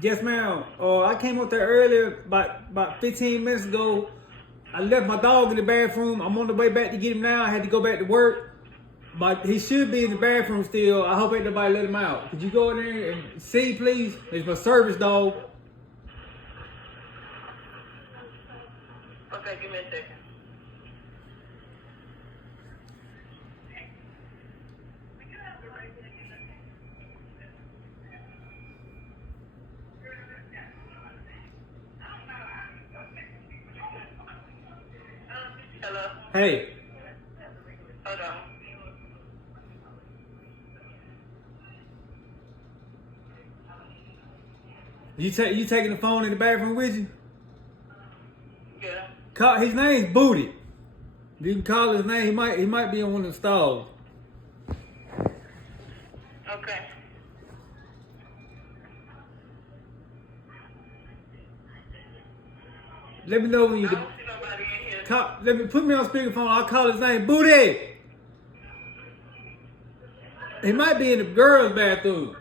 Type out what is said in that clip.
Yes, ma'am. I came up there earlier, about 15 minutes ago. I left my dog in the bathroom. I'm on the way back to get him now. I had to go back to work. But he should be in the bathroom still. I hope ain't nobody let him out. Could you go in there and see, please? It's my service dog. Okay, give me a second. Hello? Hey, Hold on. you taking the phone in the bathroom with you? Yeah. Call, his name's Booty. You can call his name. He might be in one of the stalls. Okay. Let me know when you. I don't see nobody in here. Let me put me on speakerphone. I'll call his name. Booty. He might be in the girls' bathroom.